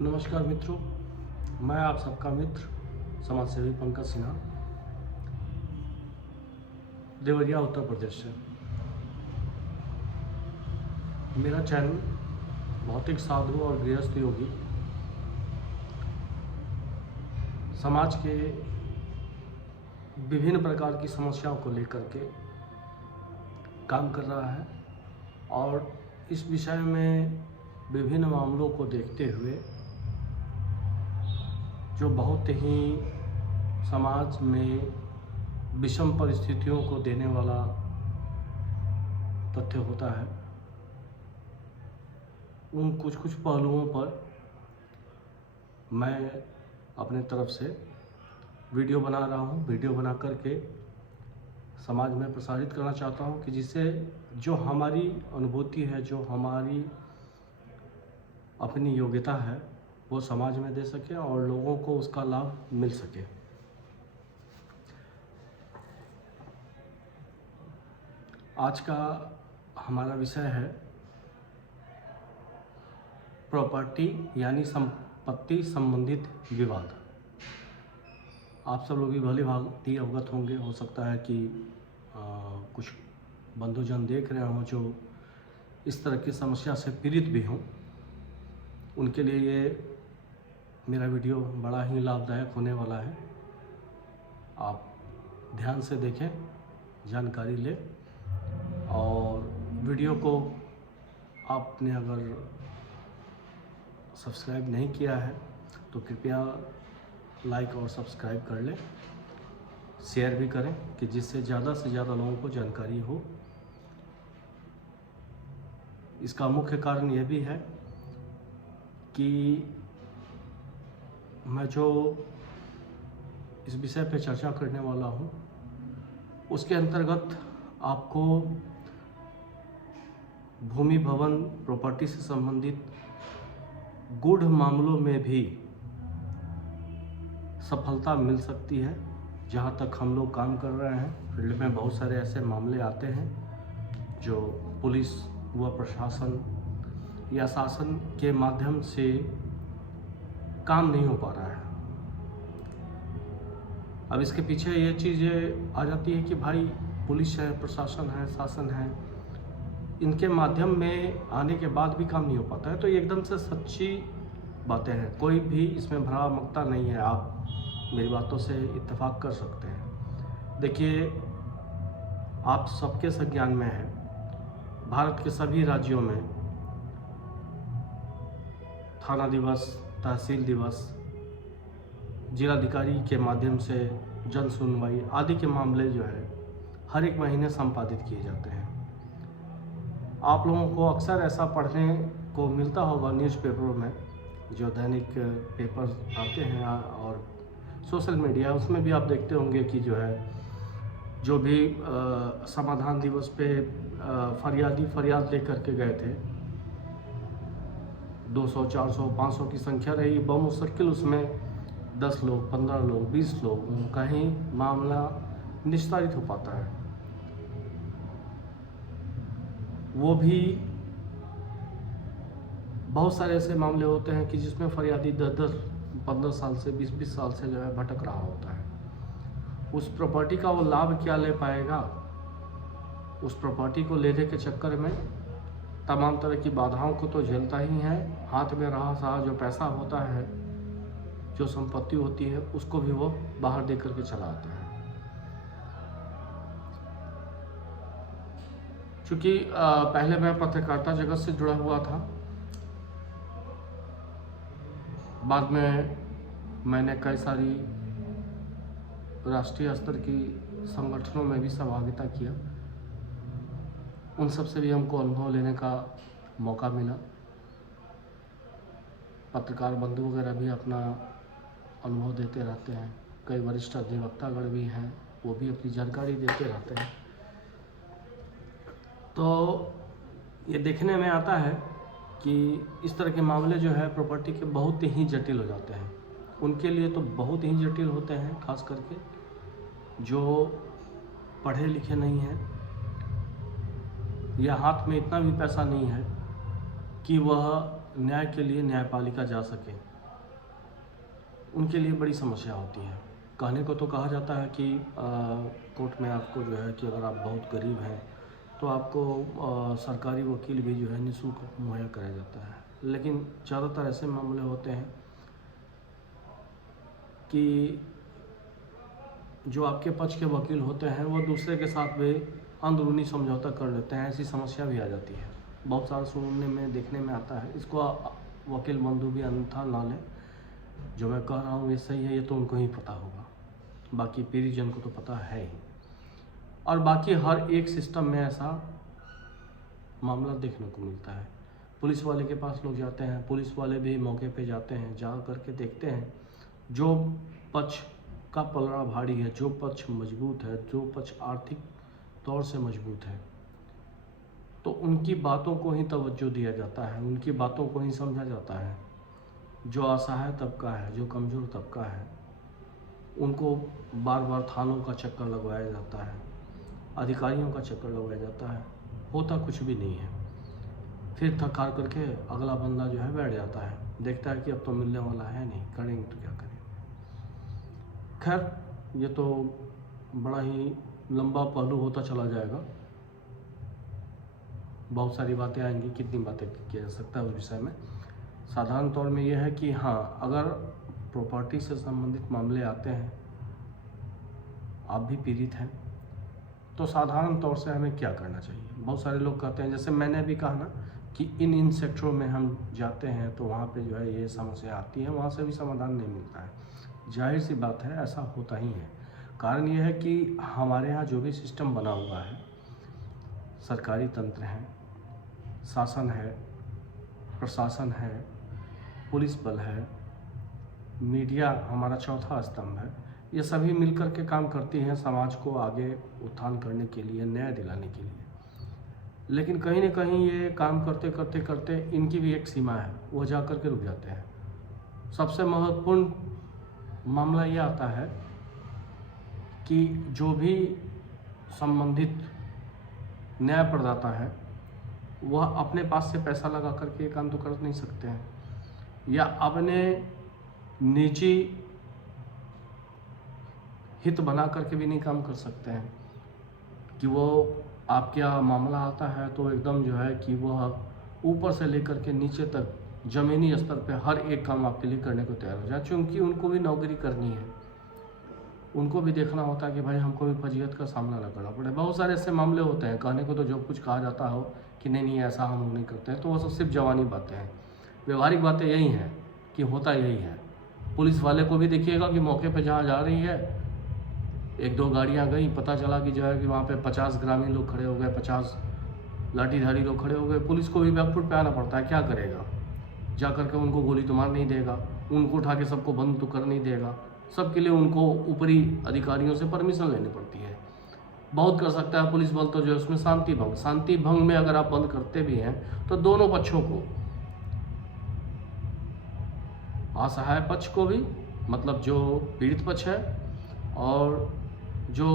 नमस्कार मित्रों, मैं आप सबका मित्र समाज सेवी पंकज सिन्हा, देवरिया उत्तर प्रदेश से। मेरा चैनल भौतिक साधु और गृहस्थ योगी समाज के विभिन्न प्रकार की समस्याओं को लेकर के काम कर रहा है और इस विषय में विभिन्न मामलों को देखते हुए जो बहुत ही समाज में विषम परिस्थितियों को देने वाला तथ्य होता है, उन कुछ पहलुओं पर मैं अपने तरफ से वीडियो बना रहा हूँ। वीडियो बना करके समाज में प्रसारित करना चाहता हूँ कि जिससे जो हमारी अनुभूति है, जो हमारी अपनी योग्यता है, वो समाज में दे सके और लोगों को उसका लाभ मिल सके। आज का हमारा विषय है प्रॉपर्टी यानी संपत्ति संबंधित विवाद। आप सब लोग भी भली भांति अवगत होंगे। हो सकता है कि कुछ बंधुजन देख रहे हों जो इस तरह की समस्या से पीड़ित भी हों। उनके लिए ये मेरा वीडियो बड़ा ही लाभदायक होने वाला है। आप ध्यान से देखें, जानकारी लें और वीडियो को आपने अगर सब्सक्राइब नहीं किया है तो कृपया लाइक और सब्सक्राइब कर लें, शेयर भी करें कि जिससे ज़्यादा से ज़्यादा लोगों को जानकारी हो। इसका मुख्य कारण यह भी है कि मैं जो इस विषय पे चर्चा करने वाला हूँ उसके अंतर्गत आपको भूमि भवन प्रॉपर्टी से संबंधित गूढ़ मामलों में भी सफलता मिल सकती है। जहाँ तक हम लोग काम कर रहे हैं, फील्ड में बहुत सारे ऐसे मामले आते हैं जो पुलिस व प्रशासन या शासन के माध्यम से काम नहीं हो पा रहा है। अब इसके पीछे ये चीज़ें आ जाती है कि भाई पुलिस है, प्रशासन है, शासन है, इनके माध्यम में आने के बाद भी काम नहीं हो पाता है। तो ये एकदम से सच्ची बातें हैं, कोई भी इसमें भ्रामकता नहीं है। आप मेरी बातों से इत्तेफाक कर सकते हैं। देखिए, आप सबके संज्ञान में है, भारत के सभी राज्यों में थाना दिवस, तहसील दिवस, जिलाधिकारी के माध्यम से जन सुनवाई आदि के मामले जो है हर एक महीने संपादित किए जाते हैं। आप लोगों को अक्सर ऐसा पढ़ने को मिलता होगा न्यूज़पेपरों में, जो दैनिक पेपर आते हैं और सोशल मीडिया, उसमें भी आप देखते होंगे कि जो है जो भी समाधान दिवस पे फरियादी फरियाद लेकर के गए थे, 200, 400, 500 की संख्या रही, बमुश्किल उसमें 10 लोग, 15 लोग, 20 लोग, उनका ही मामला निस्तारित हो पाता है। वो भी बहुत सारे ऐसे मामले होते हैं कि जिसमें फरियादी 10-10, 15 साल से 20-20 साल से जो है भटक रहा होता है। उस प्रॉपर्टी का वो लाभ क्या ले पाएगा? उस प्रॉपर्टी को लेने के चक्कर में तमाम तरह की बाधाओं को तो झेलता ही है। हाथ में रहा सहा जो पैसा होता है, जो संपत्ति होती है, उसको भी वो बाहर दे करके चला आता है। चूँकि पहले मैं पत्रकारिता जगत से जुड़ा हुआ था, बाद में मैंने कई सारी राष्ट्रीय स्तर की संगठनों में भी सहभागिता किया। उन सब से भी हमको अनुभव लेने का मौका मिला। पत्रकार बंधु वगैरह भी अपना अनुभव देते रहते हैं। कई वरिष्ठ अधिवक्तागण भी हैं, वो भी अपनी जानकारी देते रहते हैं। तो ये देखने में आता है कि इस तरह के मामले जो है प्रॉपर्टी के बहुत ही जटिल हो जाते हैं। उनके लिए तो बहुत ही जटिल होते हैं, खास करके जो पढ़े लिखे नहीं हैं या हाथ में इतना भी पैसा नहीं है कि वह न्याय के लिए न्यायपालिका जा सके, उनके लिए बड़ी समस्या होती है। कहने को तो कहा जाता है कि कोर्ट में आपको जो है कि अगर आप बहुत गरीब हैं तो आपको सरकारी वकील भी जो है निःशुल्क मुहैया कराया जाता है, लेकिन ज़्यादातर ऐसे मामले होते हैं कि जो आपके पक्ष के वकील होते हैं वो दूसरे के साथ भी अंदरूनी समझौता कर लेते हैं। ऐसी समस्या भी आ जाती है, बहुत सारा सुनने में देखने में आता है। इसको वकील बंधु भी अन्यथा ना लें। जो मैं कह रहा हूँ ये सही है, ये तो उनको ही पता होगा, बाकी परिजन को तो पता है ही। और बाकी हर एक सिस्टम में ऐसा मामला देखने को मिलता है। पुलिस वाले के पास लोग जाते हैं, पुलिस वाले भी मौके पे जाते हैं, जा करके देखते हैं जो पक्ष का पलड़ा भारी है, जो पक्ष मजबूत है, जो पक्ष आर्थिक तौर से मजबूत है, तो उनकी बातों को ही तवज्जो दिया जाता है, उनकी बातों को ही समझा जाता है। जो असहाय तबका है, जो कमज़ोर तबका है, उनको बार बार थानों का चक्कर लगवाया जाता है, अधिकारियों का चक्कर लगवाया जाता है, होता कुछ भी नहीं है। फिर थक हार करके अगला बंदा जो है बैठ जाता है, देखता है कि अब तो मिलने वाला है नहीं, करेंगे तो क्या करेंगे। खैर ये तो बड़ा ही लंबा पहलू होता चला जाएगा, बहुत सारी बातें आएंगी, कितनी बातें किया जा सकता है उस विषय में। साधारण तौर में यह है कि हाँ, अगर प्रॉपर्टी से संबंधित मामले आते हैं, आप भी पीड़ित हैं, तो साधारण तौर से हमें क्या करना चाहिए। बहुत सारे लोग कहते हैं, जैसे मैंने भी कहा ना कि इन सेक्टरों में हम जाते हैं तो वहाँ पे जो है ये समस्या आती है, वहाँ से भी समाधान नहीं मिलता है। जाहिर सी बात है, ऐसा होता ही है। कारण यह है कि हमारे यहाँ जो भी सिस्टम बना हुआ है, सरकारी तंत्र है, शासन है, प्रशासन है, पुलिस बल है, मीडिया हमारा चौथा स्तंभ है, ये सभी मिलकर के काम करती हैं समाज को आगे उत्थान करने के लिए, न्याय दिलाने के लिए। लेकिन कहीं न कहीं ये काम करते करते करते इनकी भी एक सीमा है, वो जा कर के रुक जाते हैं। सबसे महत्वपूर्ण मामला ये आता है कि जो भी संबंधित न्याय प्रदाता है वह अपने पास से पैसा लगा करके ये काम तो कर नहीं सकते हैं, या अपने निजी हित बना करके भी नहीं काम कर सकते हैं कि वो आपके यहाँ मामला आता है तो एकदम जो है कि वह ऊपर से लेकर के नीचे तक ज़मीनी स्तर पे हर एक काम आपके लिए करने को तैयार हो जाए, क्योंकि उनको भी नौकरी करनी है, उनको भी देखना होता है कि भाई हमको भी फजीहत का सामना न करना पड़े। बहुत सारे ऐसे मामले होते हैं, कहने को तो जो कुछ कहा जाता हो कि नहीं ऐसा हम नहीं करते हैं, तो वो सब सिर्फ जवानी बातें हैं। व्यवहारिक बातें यही हैं कि होता यही है। पुलिस वाले को भी देखिएगा कि मौके पर जहाँ जा रही है, एक दो गाड़ियाँ गई, पता चला कि जो है कि वहाँ पे 50 ग्रामीण लोग खड़े हो गए, 50 लाठीधारी लोग खड़े हो गए, पुलिस को भी बैकफुट पे आना पड़ता है। क्या करेगा? जा करके उनको गोली तो मार नहीं देगा, उनको उठा के सबको बंद तो कर नहीं देगा, सबके लिए उनको ऊपरी अधिकारियों से परमिशन लेनी पड़ती है। बहुत कर सकता है पुलिस बल तो जो है उसमें शांति भंग में अगर आप बंद करते भी हैं तो दोनों पक्षों को, असहाय पक्ष को भी, मतलब जो पीड़ित पक्ष है, और जो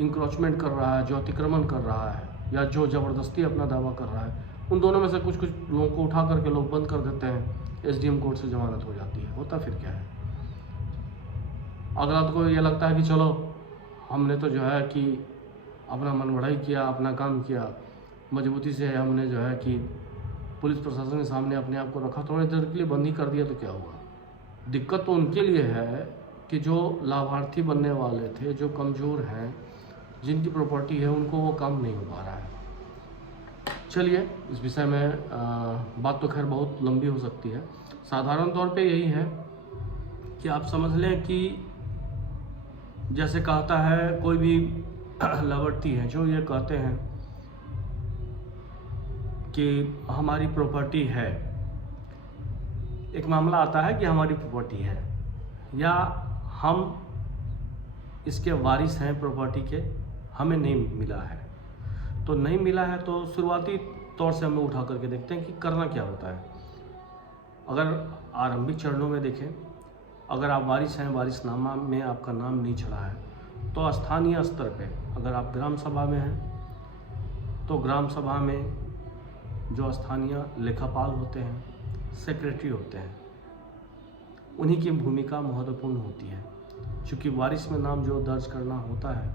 इंक्रोचमेंट कर रहा है, जो अतिक्रमण कर रहा है, या जो ज़बरदस्ती अपना दावा कर रहा है, उन दोनों में से कुछ लोगों को उठा करके लोग बंद कर देते हैं, एसडीएम कोर्ट से जमानत हो जाती है। होता फिर क्या है? अगला तो ये लगता है कि चलो हमने तो जो है कि अपना मन बढ़ाई किया, अपना काम किया, मजबूती से हमने जो है कि पुलिस प्रशासन के सामने अपने आप को रखा, थोड़ी देर के लिए बंद ही कर दिया तो क्या हुआ? दिक्कत तो उनके लिए है कि जो लाभार्थी बनने वाले थे, जो कमज़ोर हैं, जिनकी प्रॉपर्टी है, उनको वो काम नहीं हो पा रहा है। चलिए, इस विषय में बात तो खैर बहुत लंबी हो सकती है। साधारण तौर पे यही है कि आप समझ लें कि जैसे कहता है कोई भी लाभार्थी है जो ये कहते हैं कि हमारी प्रॉपर्टी है, एक मामला आता है कि हमारी प्रॉपर्टी है या हम इसके वारिस हैं प्रॉपर्टी के, हमें नहीं मिला है। तो नहीं मिला है तो शुरुआती तौर से हम लोग उठा करके देखते हैं कि करना क्या होता है। अगर आरंभिक चरणों में देखें, अगर आप वारिस हैं, वारिसनामा में आपका नाम नहीं चढ़ा है, तो स्थानीय स्तर पे अगर आप ग्राम सभा में हैं तो ग्राम सभा में जो स्थानीय लेखापाल होते हैं, सेक्रेटरी होते हैं, उन्हीं की भूमिका महत्वपूर्ण होती है। चूँकि वारिस में नाम जो दर्ज करना होता है,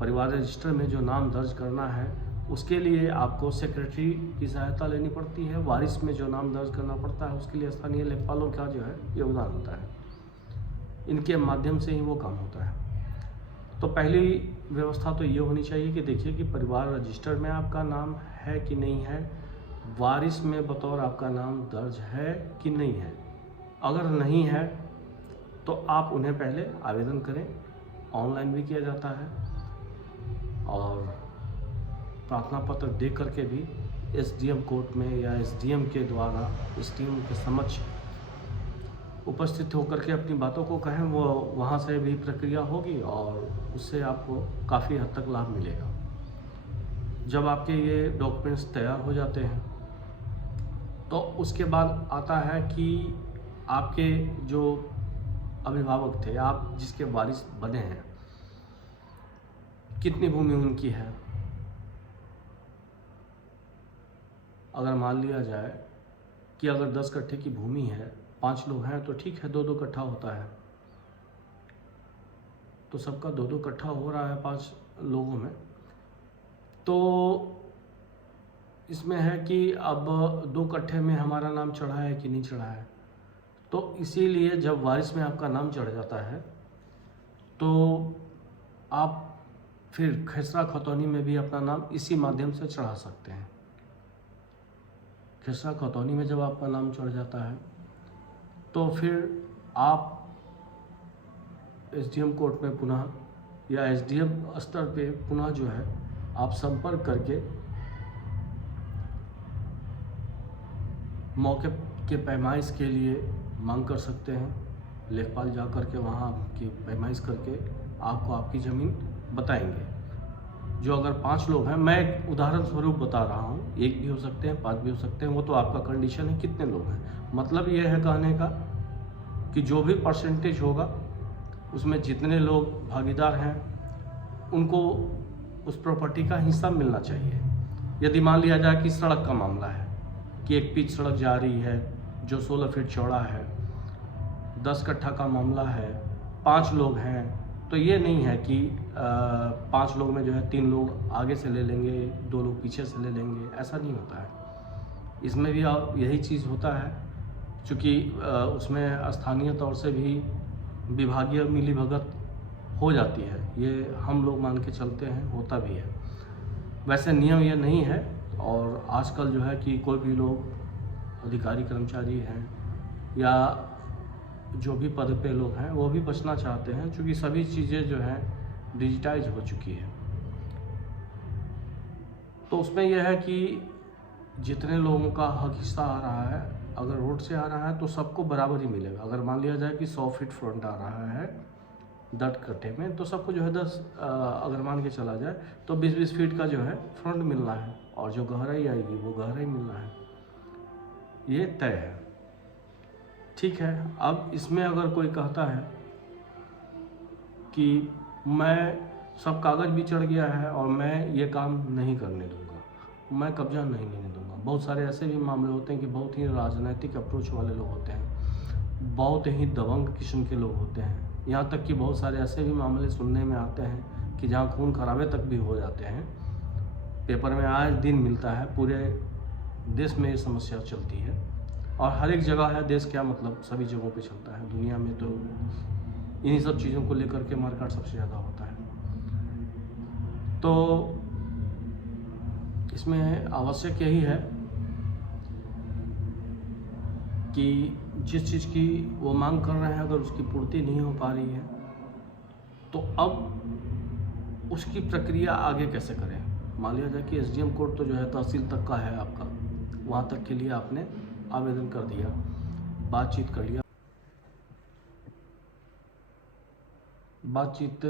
परिवार रजिस्टर में जो नाम दर्ज करना है, उसके लिए आपको सेक्रेटरी की सहायता लेनी पड़ती है। वारिस में जो नाम दर्ज करना पड़ता है, उसके लिए स्थानीय लेखपालों का जो है योगदान होता है। इनके माध्यम से ही वो काम होता है। तो पहली व्यवस्था तो ये होनी चाहिए कि देखिए कि परिवार रजिस्टर में आपका नाम है कि नहीं है, वारिस में बतौर आपका नाम दर्ज है कि नहीं है। अगर नहीं है तो आप उन्हें पहले आवेदन करें, ऑनलाइन भी किया जाता है, और प्रार्थना पत्र दे करके भी एसडीएम कोर्ट में या एसडीएम के द्वारा एसडीएम के समक्ष उपस्थित होकर के अपनी बातों को कहें, वो वहाँ से भी प्रक्रिया होगी और उससे आपको काफ़ी हद तक लाभ मिलेगा। जब आपके ये डॉक्यूमेंट्स तैयार हो जाते हैं तो उसके बाद आता है कि आपके जो अभिभावक थे, आप जिसके वारिस बने हैं, कितनी भूमि उनकी है। अगर मान लिया जाए कि अगर 10 कट्ठे की भूमि है, 5 लोग हैं तो ठीक है, 2-2 कट्ठा होता है, तो सबका 2-2 कट्ठा हो रहा है 5 लोगों में। तो इसमें है कि अब 2 कट्ठे में हमारा नाम चढ़ा है कि नहीं चढ़ा है। तो इसीलिए जब वारिस में आपका नाम चढ़ जाता है तो आप फिर खसरा खतौनी में भी अपना नाम इसी माध्यम से चढ़ा सकते हैं। खसरा खतौनी में जब आपका नाम चढ़ जाता है तो फिर आप एसडीएम कोर्ट में पुनः या एसडीएम स्तर पे पुनः जो है आप संपर्क करके मौके के पैमाइश के लिए मांग कर सकते हैं। लेखपाल जा कर के वहाँ की पैमाइश करके आपको आपकी ज़मीन बताएंगे। जो अगर 5 लोग हैं, मैं एक उदाहरण स्वरूप बता रहा हूँ, 1 भी हो सकते हैं, 5 भी हो सकते हैं, वो तो आपका कंडीशन है कितने लोग हैं। मतलब ये है कहने का कि जो भी परसेंटेज होगा उसमें जितने लोग भागीदार हैं उनको उस प्रॉपर्टी का हिस्सा मिलना चाहिए। यदि मान लिया जाए कि सड़क का मामला है कि एक पिच सड़क जा रही है जो 16 फीट चौड़ा है, 10 कट्ठा का मामला है, 5 लोग हैं, तो ये नहीं है कि 5 लोग में जो है 3 लोग आगे से ले लेंगे, 2 लोग पीछे से ले लेंगे, ऐसा नहीं होता है। इसमें भी यही चीज़ होता है, चूँकि उसमें स्थानीय तौर से भी विभागीय मिलीभगत हो जाती है, ये हम लोग मान के चलते हैं, होता भी है। वैसे नियम ये नहीं है, और आजकल जो है कि कोई भी लोग अधिकारी कर्मचारी हैं या जो भी पद पे लोग हैं वो भी बचना चाहते हैं, क्योंकि सभी चीज़ें जो हैं डिजिटाइज हो चुकी है। तो उसमें यह है कि जितने लोगों का हक हिस्सा आ रहा है, अगर रोड से आ रहा है तो सबको बराबर ही मिलेगा। अगर मान लिया जाए कि 100 फीट फ्रंट आ रहा है 10 कट्ठे में, तो सबको जो है 10 अगर मान के चला जाए तो 20-20 फीट का जो है फ्रंट मिलना है, और जो गहराई आएगी वो गहराई मिलना है, ये तय है। ठीक है, अब इसमें अगर कोई कहता है कि मैं सब कागज़ भी चढ़ गया है और मैं ये काम नहीं करने दूंगा, मैं कब्जा नहीं लेने दूंगा। बहुत सारे ऐसे भी मामले होते हैं कि बहुत ही राजनीतिक अप्रोच वाले लोग होते हैं, बहुत ही दबंग किस्म के लोग होते हैं। यहाँ तक कि बहुत सारे ऐसे भी मामले सुनने में आते हैं कि जहाँ खून खराबे तक भी हो जाते हैं। पेपर में आए दिन मिलता है, पूरे देश में ये समस्या चलती है, और हर एक जगह है, देश क्या मतलब सभी जगहों पे चलता है दुनिया में। तो इन्हीं सब चीज़ों को लेकर के मारकाट सबसे ज़्यादा होता है। तो इसमें आवश्यक यही है कि जिस चीज़ की वो मांग कर रहे हैं, अगर उसकी पूर्ति नहीं हो पा रही है तो अब उसकी प्रक्रिया आगे कैसे करें। मान लिया जाए कि एसडीएम कोर्ट तो जो है तहसील तक का है आपका, वहाँ तक के लिए आपने आवेदन कर दिया, बातचीत कर लिया, बातचीत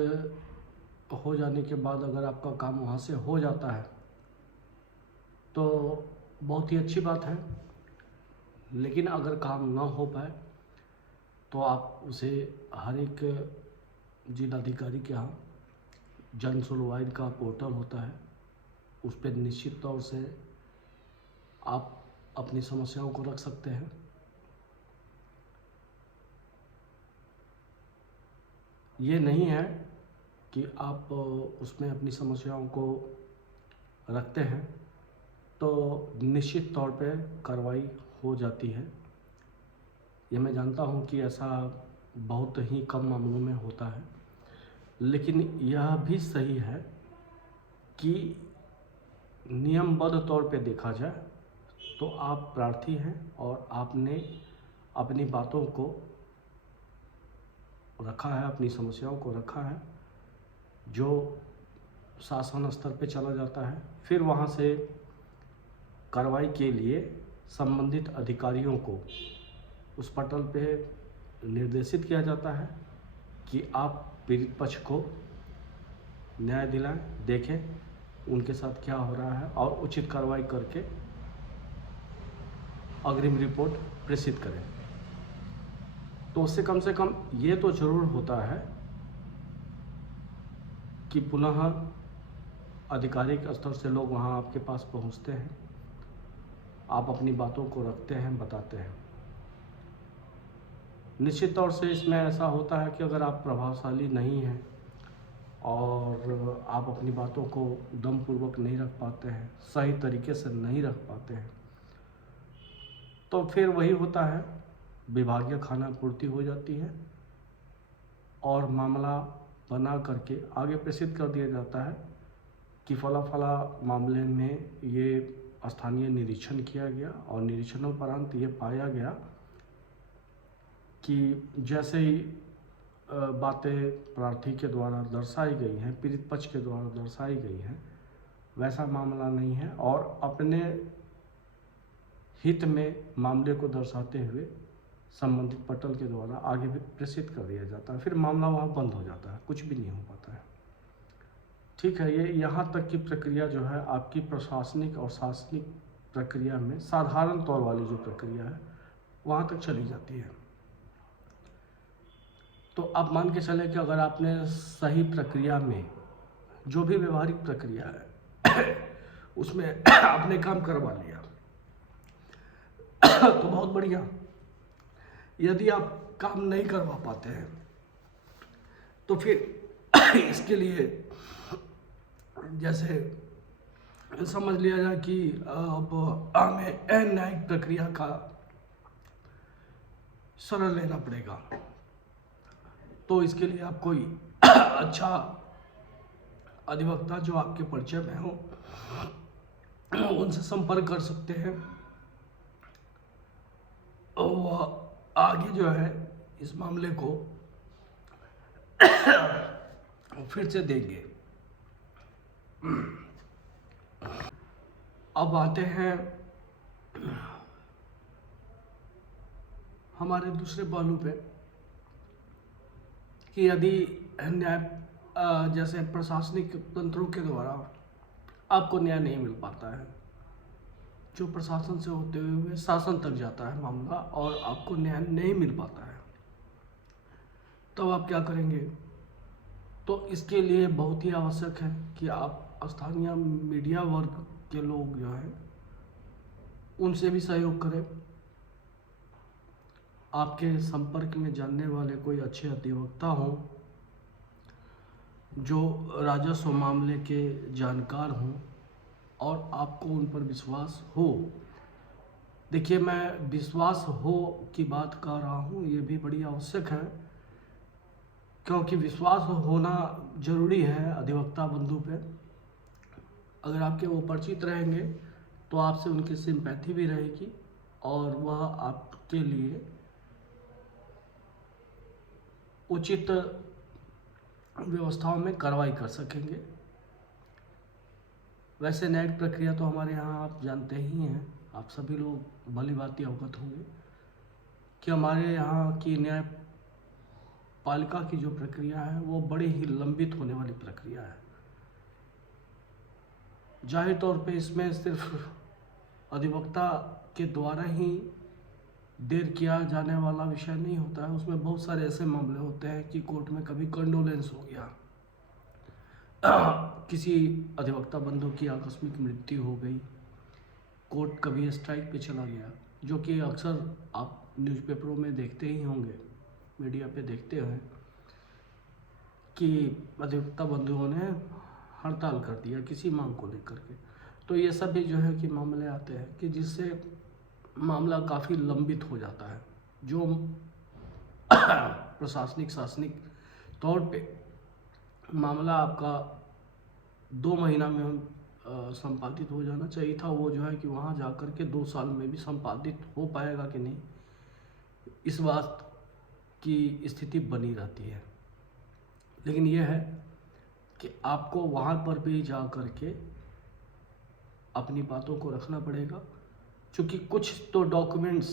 हो जाने के बाद अगर आपका काम वहाँ से हो जाता है तो बहुत ही अच्छी बात है। लेकिन अगर काम ना हो पाए तो आप उसे हर एक जिलाधिकारी के यहाँ जन सुनवाई का पोर्टल होता है, उस पर निश्चित तौर से आप अपनी समस्याओं को रख सकते हैं। ये नहीं है कि आप उसमें अपनी समस्याओं को रखते हैं तो निश्चित तौर पे कार्रवाई हो जाती है। ये मैं जानता हूँ कि ऐसा बहुत ही कम मामलों में होता है, लेकिन यह भी सही है कि नियमबद्ध तौर पे देखा जाए तो आप प्रार्थी हैं और आपने अपनी बातों को रखा है, अपनी समस्याओं को रखा है, जो शासन स्तर पे चला जाता है। फिर वहाँ से कार्रवाई के लिए संबंधित अधिकारियों को उस पटल पे निर्देशित किया जाता है कि आप पीड़ित पक्ष को न्याय दिलाएं, देखें उनके साथ क्या हो रहा है और उचित कार्रवाई करके अग्रिम रिपोर्ट प्रेषित करें। तो उससे कम से कम ये तो जरूर होता है कि पुनः आधिकारिक स्तर से लोग वहाँ आपके पास पहुँचते हैं, आप अपनी बातों को रखते हैं, बताते हैं। निश्चित तौर से इसमें ऐसा होता है कि अगर आप प्रभावशाली नहीं हैं और आप अपनी बातों को दमपूर्वक नहीं रख पाते हैं, सही तरीके से नहीं रख पाते हैं, तो फिर वही होता है, विभागीय खानापूर्ति हो जाती है और मामला बना करके आगे प्रेषित कर दिया जाता है कि फला मामले में ये स्थानीय निरीक्षण किया गया और निरीक्षणोपरांत ये पाया गया कि जैसे ही बातें प्रार्थी के द्वारा दर्शाई गई हैं, पीड़ित पक्ष के द्वारा दर्शाई गई हैं, वैसा मामला नहीं है और अपने हित में मामले को दर्शाते हुए संबंधित पटल के द्वारा आगे भी प्रेषित कर दिया जाता है। फिर मामला वहाँ बंद हो जाता है, कुछ भी नहीं हो पाता है। ठीक है, ये यहाँ तक की प्रक्रिया जो है आपकी प्रशासनिक और शासनिक प्रक्रिया में साधारण तौर वाली जो प्रक्रिया है वहाँ तक चली जाती है। तो आप मान के चले कि अगर आपने सही प्रक्रिया में जो भी व्यवहारिक प्रक्रिया है उसमें आपने काम करवा लिया तो बहुत बढ़िया। यदि आप काम नहीं करवा पाते हैं तो फिर इसके लिए जैसे समझ लिया जाए कि अब हमें न्यायिक प्रक्रिया का शरण लेना पड़ेगा, तो इसके लिए आप कोई अच्छा अधिवक्ता जो आपके परिचय में हो उनसे संपर्क कर सकते हैं और वह आगे जो है इस मामले को फिर से देंगे। अब आते हैं हमारे दूसरे पहलू पे कि यदि न्याय जैसे प्रशासनिक तंत्रों के द्वारा आपको न्याय नहीं मिल पाता है, जो प्रशासन से होते हुए शासन तक जाता है मामला और आपको न्याय नहीं मिल पाता है, तो आप क्या करेंगे? तो इसके लिए बहुत ही आवश्यक है कि आप स्थानीय मीडिया वर्ग के लोग जो हैं उनसे भी सहयोग करें। आपके संपर्क में जानने वाले कोई अच्छे अधिवक्ता हों जो राजस्व मामले के जानकार हों और आपको उन पर विश्वास हो। देखिए, मैं विश्वास हो की बात कर रहा हूँ, ये भी बड़ी आवश्यक है, क्योंकि विश्वास होना जरूरी है अधिवक्ता बंधु पे। अगर आपके वो परिचित रहेंगे तो आपसे उनकी सिंपैथी भी रहेगी और वह आपके लिए उचित व्यवस्थाओं में कार्रवाई कर सकेंगे। वैसे न्यायिक प्रक्रिया तो हमारे यहाँ आप जानते ही हैं, आप सभी लोग भली भांति अवगत होंगे कि हमारे यहाँ की न्यायपालिका की जो प्रक्रिया है वो बड़ी ही लंबित होने वाली प्रक्रिया है। जाहिर तौर पे इसमें सिर्फ अधिवक्ता के द्वारा ही देर किया जाने वाला विषय नहीं होता है, उसमें बहुत सारे ऐसे मामले होते हैं कि कोर्ट में कभी कंडोलेंस हो गया, किसी अधिवक्ता बंधु की आकस्मिक मृत्यु हो गई, कोर्ट कभी स्ट्राइक पे चला गया, जो कि अक्सर आप न्यूज़पेपरों में देखते ही होंगे, मीडिया पे देखते हैं कि अधिवक्ता बंधुओं ने हड़ताल कर दिया किसी मांग को लेकर के। तो ये सब भी जो है कि मामले आते हैं कि जिससे मामला काफ़ी लंबित हो जाता है, जो प्रशासनिक शासनिक तौर पे मामला आपका 2 महीना में संपादित हो जाना चाहिए था, वो जो है कि वहाँ जा कर के 2 साल में भी संपादित हो पाएगा कि नहीं, इस बात की स्थिति बनी रहती है। लेकिन यह है कि आपको वहाँ पर भी जा कर के अपनी बातों को रखना पड़ेगा, क्योंकि कुछ तो डॉक्यूमेंट्स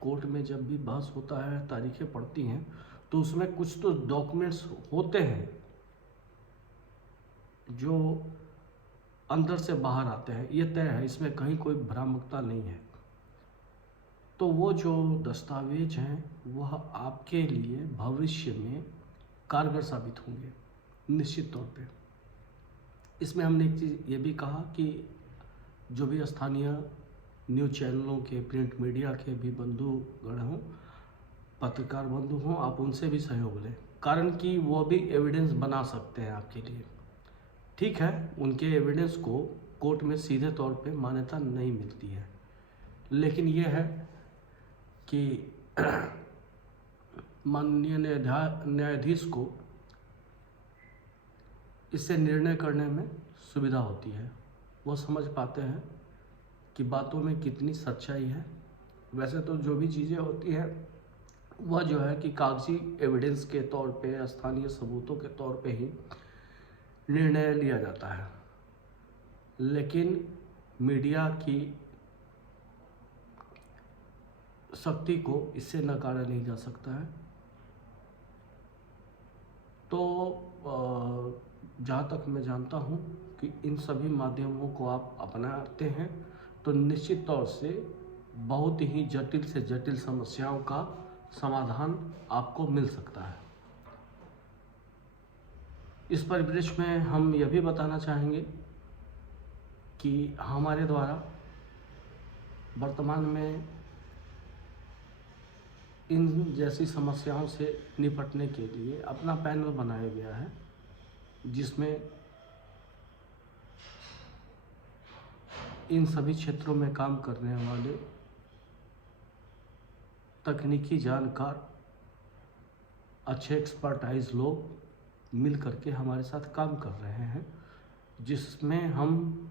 कोर्ट में जब भी बहस होता है, तारीखें पड़ती हैं, तो उसमें कुछ तो डॉक्यूमेंट्स होते हैं जो अंदर से बाहर आते हैं, ये तय है, इसमें कहीं कोई भ्रामकता नहीं है। तो वो जो दस्तावेज हैं वह आपके लिए भविष्य में कारगर साबित होंगे निश्चित तौर पे। इसमें हमने एक चीज़ ये भी कहा कि जो भी स्थानीय न्यूज़ चैनलों के, प्रिंट मीडिया के भी बंधुगण हों, पत्रकार बंधु हों, आप उनसे भी सहयोग लें, कारण कि वो भी एविडेंस बना सकते हैं आपके लिए। ठीक है, उनके एविडेंस को कोर्ट में सीधे तौर पे मान्यता नहीं मिलती है, लेकिन यह है कि माननीय न्यायाधीश को इससे निर्णय करने में सुविधा होती है। वो समझ पाते हैं कि बातों में कितनी सच्चाई है। वैसे तो जो भी चीज़ें होती हैं वह जो है कि कागजी एविडेंस के तौर पे, स्थानीय सबूतों के तौर पे ही निर्णय लिया जाता है, लेकिन मीडिया की शक्ति को इससे नकारा नहीं जा सकता है। तो जहाँ तक मैं जानता हूँ कि इन सभी माध्यमों को आप अपनाते हैं तो निश्चित तौर से बहुत ही जटिल से जटिल समस्याओं का समाधान आपको मिल सकता है। इस परिप्रेक्ष्य में हम यह भी बताना चाहेंगे कि हमारे द्वारा वर्तमान में इन जैसी समस्याओं से निपटने के लिए अपना पैनल बनाया गया है, जिसमें इन सभी क्षेत्रों में काम करने वाले तकनीकी जानकार, अच्छे एक्सपर्टाइज लोग मिल करके हमारे साथ काम कर रहे हैं, जिसमें हम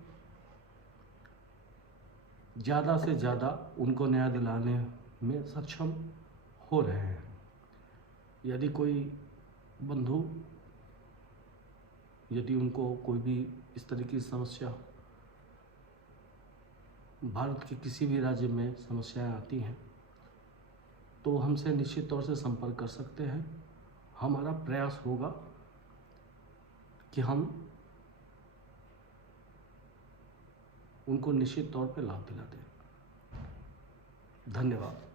ज़्यादा से ज़्यादा उनको न्याय दिलाने में सक्षम हो रहे हैं। यदि कोई बंधु, यदि उनको कोई भी इस तरह की समस्या, भारत के किसी भी राज्य में समस्याएं आती हैं, तो हमसे निश्चित तौर से संपर्क कर सकते हैं। हमारा प्रयास होगा कि हम उनको निश्चित तौर पे लाभ दिला दें। धन्यवाद।